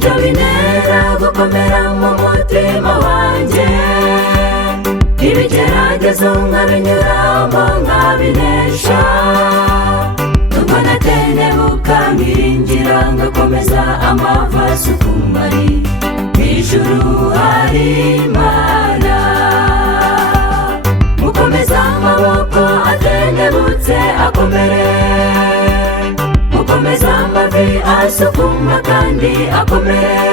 nibyo binera gukomera mu mutima wanjye, ibigeragezo nkabinyuramo nkabinesha, nubwo natentebuka nkiringira ngakomeza amava sukumari, ijuru hari Imana. Mukomeza amaboko atentebutse akomere, mukomeza amavi asukuma kandi akomere,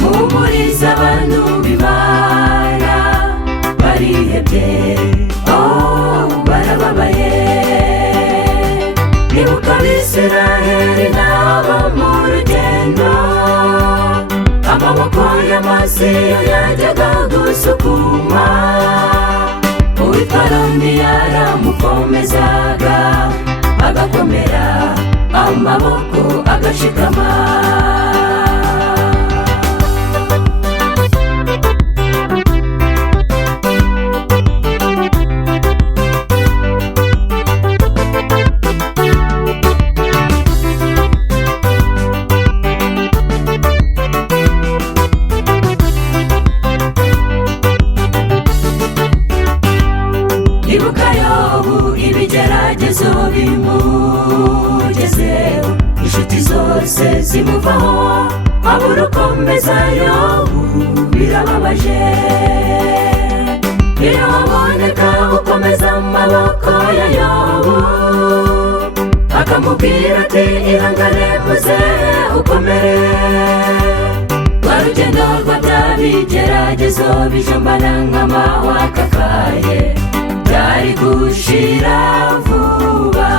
muhumurize abantu b'Imana barihebye, barababaye. Nibuka Abisiraheli nabo mu rugendo, amaboko y'amasiyo yajyaga gusukuma, uwitwa Aroni yaramukomezaga agakomera, amaboko agashikama. Ibuka Yobu ibigeragezo bimugezeho, inshuti zose zimuvaho, abura ukomeza Yobu birababaje. Iyo haboneka ukomeza amaboko ya Yobu, akamubwira ati ihangane muzehe ukomere, rwa rugendo rwa bya bigeragezo bijombana nk'amahwa akakaye byari gushira vuba.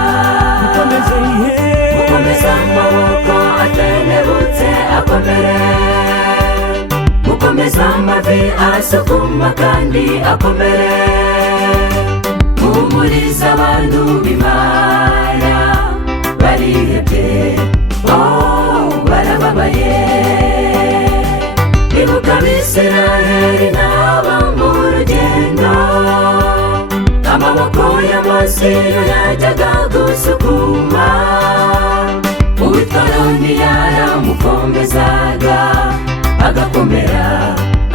Mukomeza amaboko atentebutse akomere, mukomeza amavi asukuma kandi akomere, muhumurize abantu b'Imana barihebye, barababaye. Ibuka Abisiraheli nabo mu rugendo, amaboko y'amasiyo yajyaga gusukuma, uwitwa Aroni yaramukomezaga agakomera,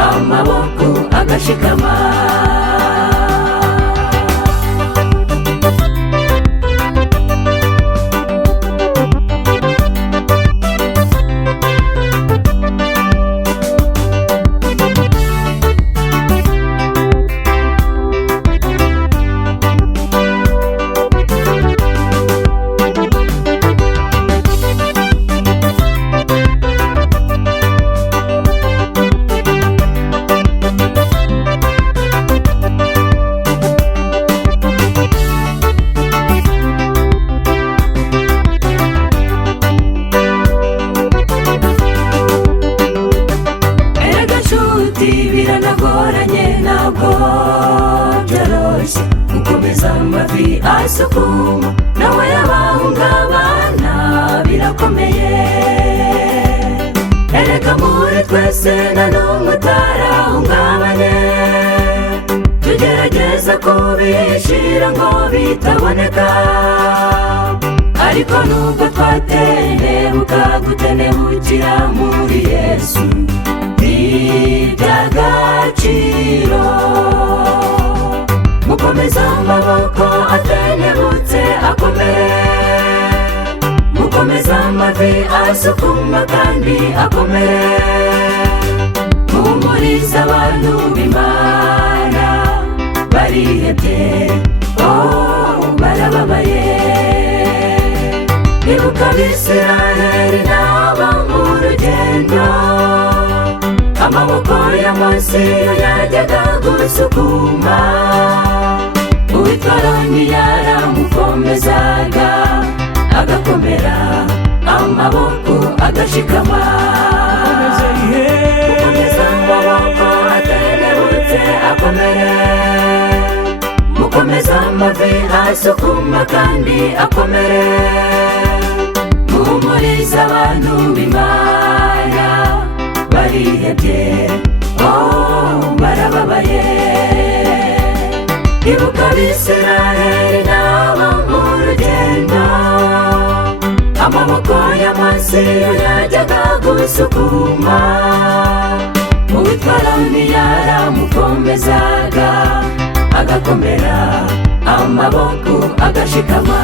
amaboko agashikama. Biranagoranye ntabwo byoroshye gukomeza amavi asukuma, nawe yabahungabana birakomeye. Erega muri twese nta n'umwe utarahungabanye, tugerageza kubishira ngo bitaboneka, ariko nubwo twatentebuka gutenebukira muri Yesu iby'agaciro. Mukomeza amaboko atentebutse akomere, mukomeza amavi asukuma kandi akomere, muhumurize abantu b'Imana barihebye, barababaye. Ibuka Abisiraheli nabo mu rugendo, amaboko y'amasiyo yajyaga gusukuma, uwitwa Aroni yaramukomezaga agakomera, amaboko agashikama. Mukomeza amaboko atentebutse akomere, mukomeza amavi asukuma kandi akomere, muhumurize abantu b'Imana barihebye, barababaye. Ibuka Abisiraheli nabo mu rugendo, amaboko y'amazi yajyaga gusukuma uwitwara ntiyaramukomezaga agakomera amaboko agashikama